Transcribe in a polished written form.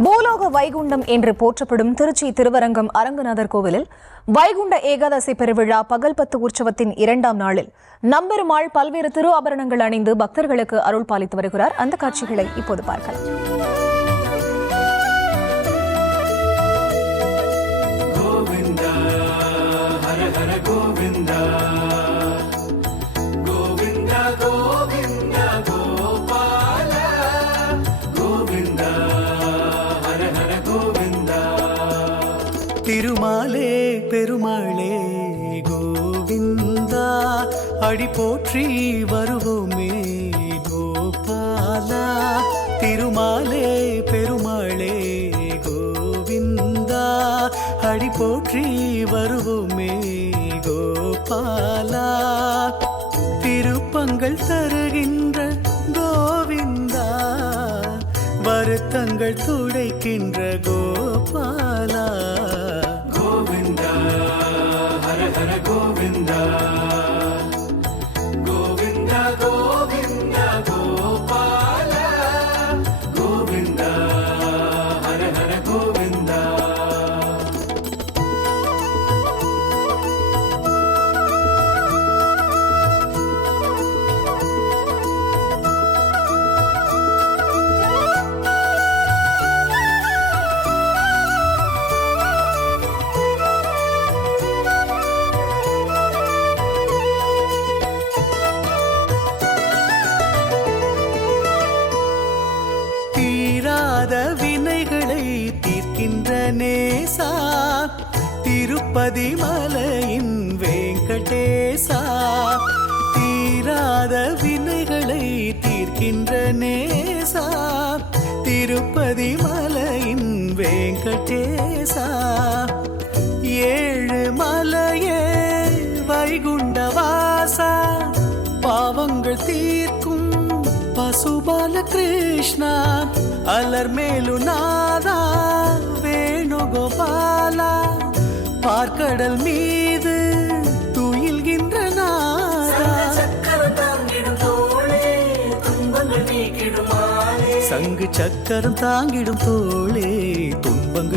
பூலோக வைகுண்டம் என்று போற்றப்படும் திருச்சி திருவரங்கம் அரங்கநாதர் கோவிலில் வைகுண்ட ஏகாதசி பெருவிழா பகல் 10 உற்சவத்தின் 2ஆம் நாளில் நம்பெருமாள் பல்வேறு திரு ஆபரணங்கள் அணிந்து பக்தர்களுக்கு அருள் பாலித்து வருகிறார். அந்த காட்சிகளை இப்போது பார்க்கலாம். திருமாலே பெருமாளே கோவிந்தா, அடி போற்றி வருவோமே கோபாலா. திருமாலே பெருமாளே கோவிந்தா, அடி போற்றி வருவோமே கோபாலா. திருப்பங்கள் தருகின்ற கோவிந்தா, வருத்தங்கள் துடைக்கின்ற கோபாலா. கோவிந்தா ஹர ஹர கோவிந்தா, கோவிந்தா கோவிந்தா கோபாலா. கோவிந்தா ஹர ஹர கோவிந்தா. வினைகளை தீர்க்கின்ற நேசா, திருப்பதி மலையின் வெங்கடேசா. தீராத வினைகளை தீர்க்கின்ற நேசா, திருப்பதி மலையின் வெங்கடேசா. ஏழு மலையே வைகுண்டவாசா, பாவங்கள் தீர்க்கும் பசுபால கிருஷ்ணா. அலர்மேலு நாதா வேணுகோபாலா, பார்க்கடல் மீது துயில்கின்ற நாதா. சங்கு சக்கரம் தாங்கிடும் தோளே துன்பங்கள்